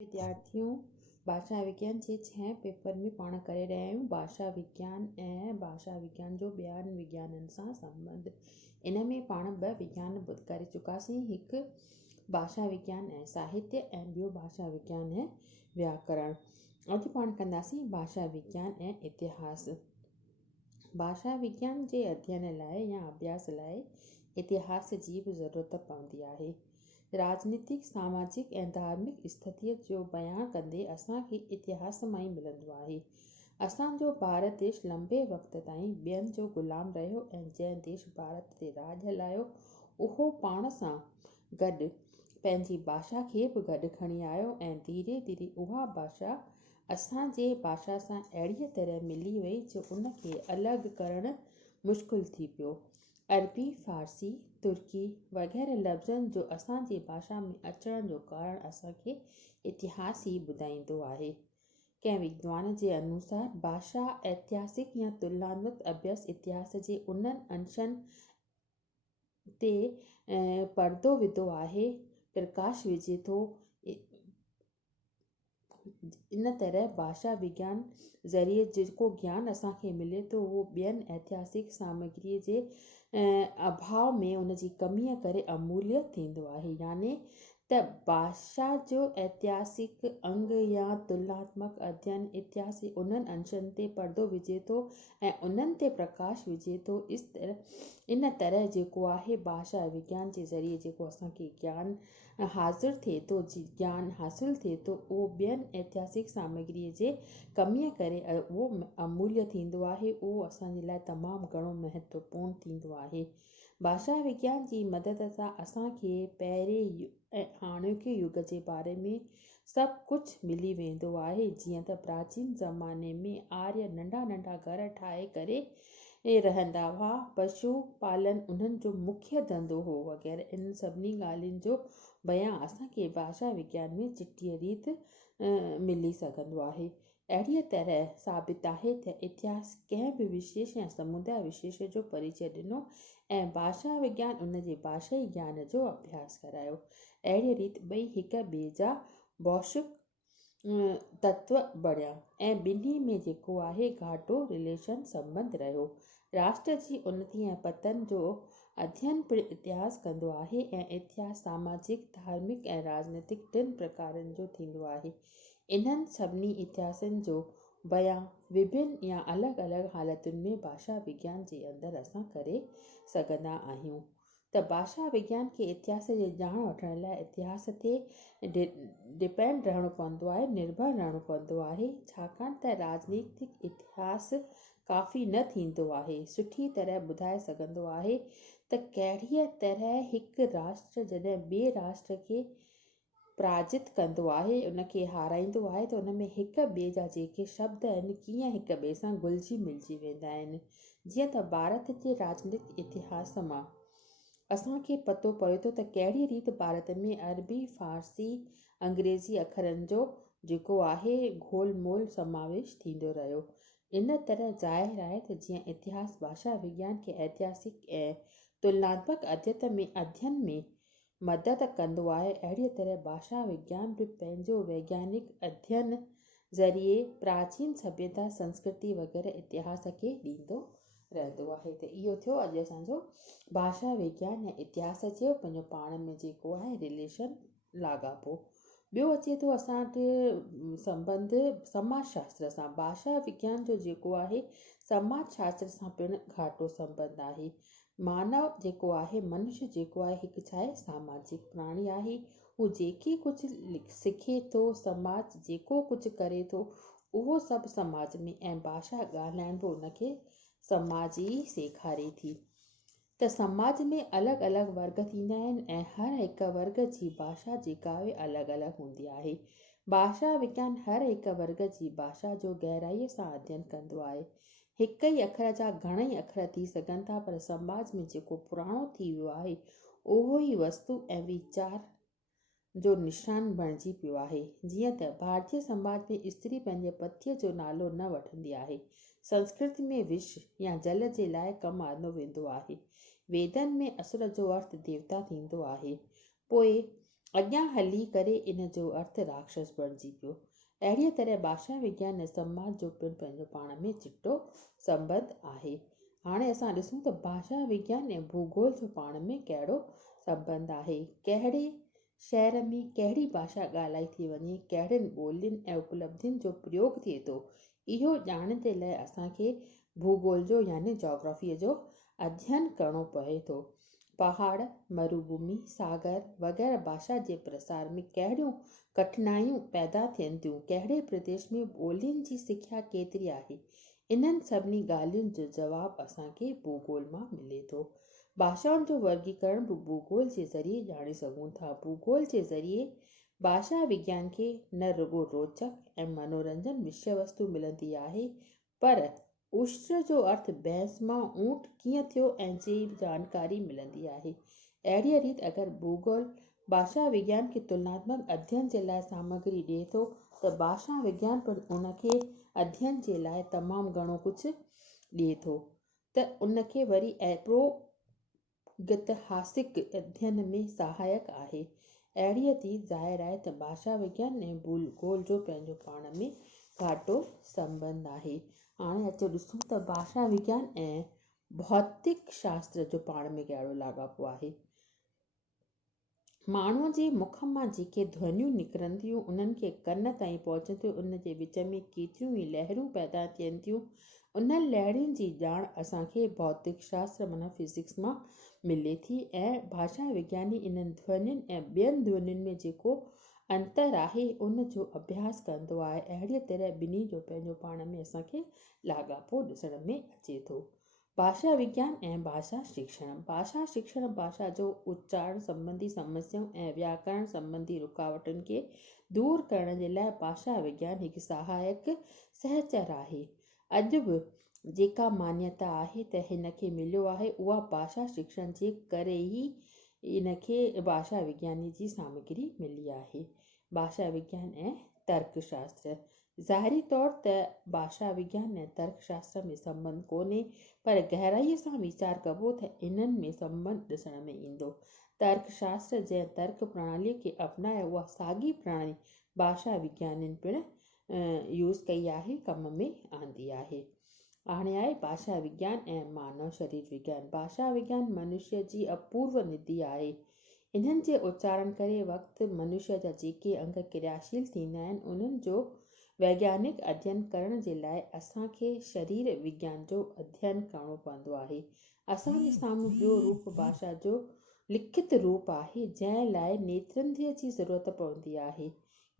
विद्यार्थियों, भाषा विज्ञान जे 6 पेपर में पाण करे रहिया आहियूं भाषा विज्ञान ऐं भाषा विज्ञान जो ॿियनि विज्ञाननि सां संबंध। इन में पाण 2 विज्ञान करे चुकासीं, हिकु भाषा विज्ञान ऐं साहित्य ऐं ॿियो भाषा विज्ञान ऐं व्याकरण। अॼु पाण कंदासीं भाषा विज्ञान ऐं इतिहास। भाषा विज्ञान जे अध्ययन लाइ या अभ्यास लाइ इतिहास जी बि ज़रूरत पवंदी आहे। राजनीतिक, सामाजिक ऐं धार्मिक स्थितीअ जो बयानु कंदे असांखे इतिहास मां ई मिलंदो आहे। असांजो भारत देश लंबे वक़्त ताईं ॿियनि जो ग़ुलाम रहियो ऐं जंहिं देश भारत ते राज हलायो उहो पाण सां गॾु पंहिंजी भाषा खे बि गॾु खणी आयो ऐं धीरे धीरे उहा भाषा असांजे भाषा सां अहिड़ीअ तरह मिली वई जो उनखे अलॻि करणु मुश्किल थी पियो। अरबी, फारसी, तुर्की वग़ैरह लफ़्ज़नि जो असांजी भाषा में अचण जो कारण असांखे इतिहास ई ॿुधाईंदो आहे। कंहिं विद्वान जे अनुसार भाषा ऐतिहासिक या तुलनात्मक अभ्यास इतिहास जे उन्हनि अंशनि ते पर्दो विधो आहे, प्रकाश विझे थो। इन तरह भाषा विज्ञान ज़रिए जेको ज्ञान असांखे मिले थो उहो ॿियनि ऐतिहासिक सामग्रीअ जे अभाव में उनजी कमीअ करे अमूल्य थींदो आहे। यानी त भाषा जो ऐतिहासिक अंग या तुलनात्मक अध्ययन इतिहास जे उन्हनि अंशनि ते पर्दो विझे थो ऐं उन्हनि ते प्रकाश विझे थो। इन तरह जेको आहे भाषा विज्ञान जे ज़रिए जेको असांखे ज्ञान हासिल थिए थो उहो ॿियनि ऐतिहासिक सामग्रीअ जे कमीअ करे उहो अमूल्य थींदो आहे, उहो असांजे लाइ तमामु घणो महत्वपूर्ण थींदो आहे। भाषा विज्ञान जी मदद सां असांखे पहिरें ऐं हाणोके युग जे बारे में सभु कुझु मिली वेंदो आहे। जीअं त प्राचीन ज़माने में आर्य नंढा नंढा घर ठाहे करे रहंदा हुआ, पशु पालन उन्हनि जो मुख्य धंधो हो वग़ैरह। इन सभिनी ॻाल्हियुनि जो बयानु असांखे भाषा विज्ञान में चिटीअ रीति मिली सघंदो आहे। अहिड़ीअ तरह साबित आहे त इतिहास कंहिं बि विशेष या समुदाय विशेष जो परिचय ॾिनो ऐं भाषा विज्ञान उनजे भाषाई ज्ञान जो अभ्यास करायो। अहिड़े रीति ॿई हिक ॿिए जा भौतिक तत्व बणिया ऐं ॿिन्ही में जेको आहे घाटो रिलेशन संबंध रहियो। राष्ट्र जी उन्नति ऐं पतन जो अध्ययन पिणु इतिहास कंदो आहे ऐं इतिहास सामाजिक, धार्मिक ऐं राजनीतिक 3 प्रकारनि जो थींदो आहे। इन्हनि सभिनी इतिहासनि जो बयानु विभिन्न या अलॻि अलॻि हालतुनि में भाषा विज्ञान जे अंदरि असां करे सघंदा आहियूं। त भाषा विज्ञान खे इतिहास जे ॼाण वठण लाइ इतिहास ते डिपेंड रहणो पवंदो आहे, निर्भर रहणो पवंदो आहे, छाकाणि त राजनीतिक इतिहास काफ़ी न थींदो आहे। सुठी तरह ॿुधाए सघंदो आहे त कहिड़ीअ तरह हिकु राष्ट्र जॾहिं ॿिए राष्ट्र खे पराजित कंदो आहे, उनखे हाराईंदो आहे, त उन में हिक ॿिए जा जेके शब्द आहिनि कीअं हिक ॿिए सां घुलिजी मिलिजी वेंदा आहिनि। जीअं त भारत जे राजनीतिक इतिहास मां असांखे पतो पवे थो त कहिड़ी रीति भारत में अरबी, फारसी, अंग्रेज़ी अखरनि जो जेको आहे घोल मोल समावेश थींदो रहियो। इन तरह ज़ाहिर आहे त जीअं इतिहास भाषा विज्ञान खे ऐतिहासिक ऐं तुलनात्मक अध्ययन में मदद कंदो आहे, अहिड़ीअ तरह भाषा विज्ञान बि पंहिंजो वैज्ञानिक अध्ययन ज़रिए प्राचीन सभ्यता, संस्कृति वग़ैरह इतिहास खे ॾींदो रहंदो आहे। त इहो थियो अॼु असांजो भाषा विज्ञान ऐं इतिहास जो पंहिंजो पाण में जेको आहे रिलेशन लाॻापो। ॿियो अचे थो असां वटि संबंध समाज शास्त्र सां। भाषा विज्ञान जो जेको आहे समाज शास्त्र सां पिणु घाटो संबंध आहे। मानव जेको आहे, मनुष्य जेको आहे, हिकु छा आहे सामाजिक प्राणी आहे। हू जेकी कुझु सिखे थो, समाज जेको कुझु करे थो उहो सभु समाज में ऐं भाषा ॻाल्हाइण बि उनखे समाज ई सेखारे थी। त समाज में अलॻि अलॻि वर्ग थींदा आहिनि ऐं हर हिकु वर्ग जी भाषा जेका आहे अलॻि अलॻि हूंदी आहे। भाषा विज्ञान हर हिकु वर्ग जी भाषा जो गहराईअ सां अध्ययन कंदो आहे। हिक ई अखर जा घणई अखर थी सघनि था, पर समाज में जेको पुराणो थी वियो आहे उहो ई वस्तु ऐं वीचार जो निशान बणिजी पियो आहे। जीअं त भारतीय समाज में स्त्री पंहिंजे पतीअ जो नालो न वठंदी आहे। संस्कृत में विष या जल जे लाइ कमु आंदो वेंदो आहे। वेदनि में असुर जो अर्थ देवता थींदो आहे। पोइ अॻियां हली करे इन जो अर्थ राक्षस बणिजी पियो। अहिड़ीअ तरह भाषा विज्ञान ऐं समाज जो पिणु पंहिंजो पाण में चिटो संबंध आहे। हाणे असां ॾिसूं त भाषा विज्ञान ऐं भूगोल जो पाण में कहिड़ो संबंध आहे। कहिड़े शहर में कहिड़ी भाषा ॻाल्हाई थी वञे, कहिड़ियुनि ॿोलियुनि ऐं उपलब्धियुनि जो प्रयोग थिए थो, इहो ॼाणण जे लाइ असांखे भूगोल जो यानी जोग्राफीअ जो अध्ययन करणो पए थो। पहाड़, मरुभूमि, सागर वग़ैरह भाषा जे प्रसार में कहिड़ियूं कठिनाइयूं पैदा थियनि थियूं, कहिड़े प्रदेश में ॿोलियुनि जी सिख्या केतिरी आहे, इन्हनि सभिनी ॻाल्हियुनि जो जवाबु असांखे भूगोल मां मिले थो। भाषाउनि जो वर्गीकरण बि भूगोल जे ज़रिए ॼाणे सघूं था। भूगोल जे ज़रिए भाषा विज्ञान खे न रुॻो रोचक ऐं मनोरंजन विषय वस्तु मिलंदी आहे, पर उष्ट्र जो अर्थ भैंस मां ऊंट कीअं थियो ऐं जी जानकारी मिलंदी आहे। अहिड़ीअ रीति अगरि भूगोल भाषा विज्ञान खे तुलनात्मक अध्ययन जे लाइ सामग्री ॾिए थो, त भाषा विज्ञान पिणु उनखे अध्ययन जे लाइ तमामु घणो कुझु ॾिए थो, त उनखे वरी ऐतिहासिक अध्ययन में सहायक आहे। अहिड़ीअ रीति ज़ाहिर आहे त भाषा विज्ञान ऐं भूगोल जो पंहिंजो पाण में घाटो संबंध आहे। हाणे अचो ॾिसूं त भाषा विज्ञान ऐं भौतिक शास्त्र जो पाण में कहिड़ो लाॻापो आहे। माण्हूअ जे मुख मां जेके ध्वनियूं निकिरनि थियूं, उन्हनि खे कन ताईं पहुचनि थियूं, उन जे विच में केतिरियूं ई लहरूं पैदा थियनि थियूं। उन्हनि लहरुनि जी ॼाण असांखे भौतिक शास्त्र माना फिज़िक्स मां मिले थी, ऐं भाषा विज्ञानी इन्हनि ध्वनियुनि ऐं ॿियनि ध्वनियुनि में जेको अंतर आहे उन जो अभ्यास कंदो आहे। अहिड़ीअ तरह ॿिन्ही जो पंहिंजो पाण में असांखे लाॻापो ॾिसण में अचे थो। भाषा विज्ञान ऐं भाषा शिक्षण। भाषा शिक्षण भाषा जो उच्चारण संबंधी समस्याऊं ऐं व्याकरण संबंधी रुकावटुनि खे दूर करण जे लाइ भाषा विज्ञान हिकु सहायक सहचर आहे। अॼु बि जेका मान्यता आहे त हिन खे मिलियो आहे, उहा भाषा शिक्षण जे करे ई इनखे भाषा विज्ञानी जी सामग्री मिली आहे। भाषा विज्ञान ऐं तर्कशास्त्र। ज़ाहिरी तौर ते भाषा विज्ञान ऐं तर्कशास्त्र में संबंध कोन्हे, पर गहराईअ सां वीचार कबो त इन्हनि में संबंध ॾिसण में ईंदो। तर्कशास्त्र जंहिं तर्क प्रणालीअ खे अपनाए, उहा साॻी प्रणाली भाषा विज्ञानिन पिणु यूज़ कई आहे, कम में आंदी आहे। हाणे आहे भाषा विज्ञान ऐं मानव शरीर विज्ञान। भाषा विज्ञान मनुष्य जी अपूर्व निधि आहे। इन्हनि जे उच्चारण करे वक़्तु मनुष्य जा जेके अंग क्रियाशील थींदा आहिनि, उन्हनि जो वैज्ञानिक अध्ययन करण जे लाइ असांखे शरीर विज्ञान जो अध्ययन करणो पवंदो आहे। असांजे साम्हूं ॿियो रूप भाषा जो लिखित रूप आहे, जंहिं लाइ नेत्रंद्रिय जी ज़रूरत पवंदी आहे।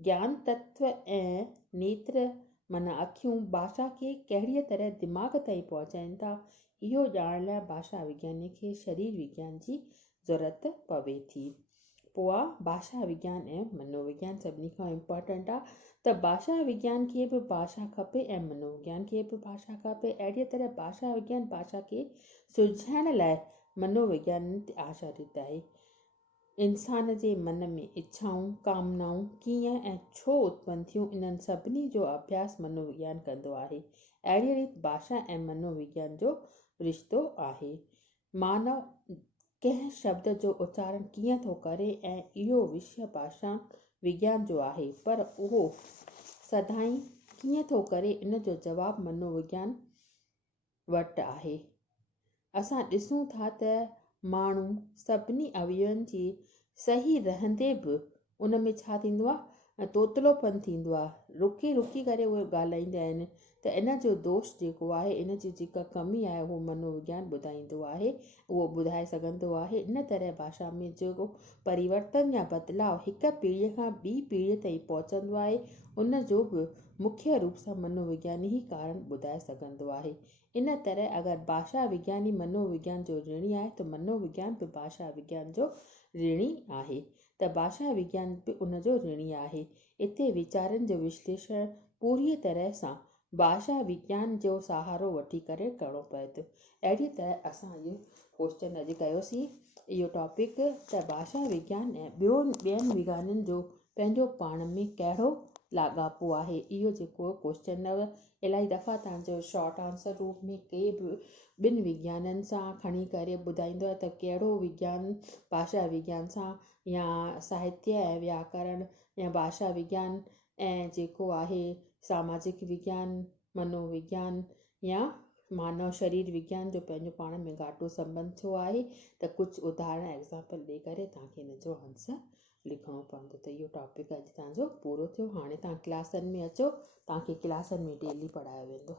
ज्ञान तत्व ऐं नेत्र माना अखियूं भाषा खे कहिड़ीअ तरह दिमाग़ ताईं पहुचाइनि था, इहो ॼाणण लाइ भाषा विज्ञानी खे शरीर विज्ञान जी ज़रूरत पवे थी। पोइ आहे भाषा विज्ञान ऐं मनोविज्ञान। सभिनी खां इम्पॉर्टेंट आहे त भाषा विज्ञान खे बि भाषा खपे ऐं मनोविज्ञान खे बि भाषा खपे। अहिड़ीअ तरह भाषा विज्ञान भाषा खे सुलझाइण लाइ मनोविज्ञान ते आधारित आहे। इंसान जे मन में इच्छाऊं, कामनाऊं कीअं ऐं छो उत्पन्न थियूं, इन्हनि सभिनी जो अभ्यास मनोविज्ञान कंदो आहे। अहिड़ी रीति भाषा ऐं मनोविज्ञान जो रिश्तो आहे। मानव कंहिं शब्द जो उच्चारण कीअं थो करे, ऐं इहो विषय भाषा विज्ञान जो आहे, पर उहो सदाईं कीअं थो करे, इन जो जवाबु मनोविज्ञान वटि आहे। असां ॾिसूं था त माण्हू सभिनी अवयवनि जी सही रहंदे बि उन में छा थींदो आहे, तोतलोपन थींदो आहे। रुकी रुकी करे उहे ॻाल्हाईंदा आहिनि, त इन जो दोष जेको आहे, इन जी जेका कमी आहे, उहो मनोविज्ञान ॿुधाईंदो आहे, उहो ॿुधाए सघंदो आहे। इन तरह भाषा में जेको परिवर्तन या बदिलाव हिकु पीढ़ीअ खां ॿी पीढ़ीअ ताईं पहुचंदो आहे, उन जो बि मुख्य रूप सां मनोविज्ञान ई कारण ॿुधाए सघंदो आहे। इन तरह अगरि भाषा विज्ञानी मनोविज्ञान जो ऋणी आहे, त मनोविज्ञान बि भाषा विज्ञान जो ऋणी आहे, त भाषा विज्ञान बि उन जो ऋणी आहे। इते वीचारनि जो विश्लेषण पूरी तरह सां भाषा विज्ञान जो सहारो वठी करे करणो पए थो। अहिड़ी तरह असां इहो क्वेश्चन अॼु कयोसीं, इहो टॉपिक त भाषा विज्ञान ऐं ॿियनि विज्ञाननि जो पंहिंजो पाण में कहिड़ो लाॻापो आहे। इहो जेको क्वेश्चन इलाही दफ़ा तव्हांजो शॉर्ट आंसर रूप में के बि ॿिनि विज्ञाननि सां खणी करे ॿुधाईंदो आहे त कहिड़ो विज्ञान भाषा विज्ञान सां या साहित्य ऐं व्याकरण या भाषा विज्ञान ऐं जेको आहे सामाजिक विज्ञान, मनोविज्ञान या मानव शरीर विज्ञान जो पंहिंजो पाण में ॻाढो संबंध छो आहे, त कुझु उदाहरण एग्ज़ाम्पल ॾेई करे तव्हांखे हिन जो आंसर लिखिणो पवंदो। त इहो टॉपिक अॼु तव्हांजो पूरो थियो। हाणे तव्हां क्लासनि में अचो, तव्हांखे क्लासनि में डेली पढ़ायो वेंदो।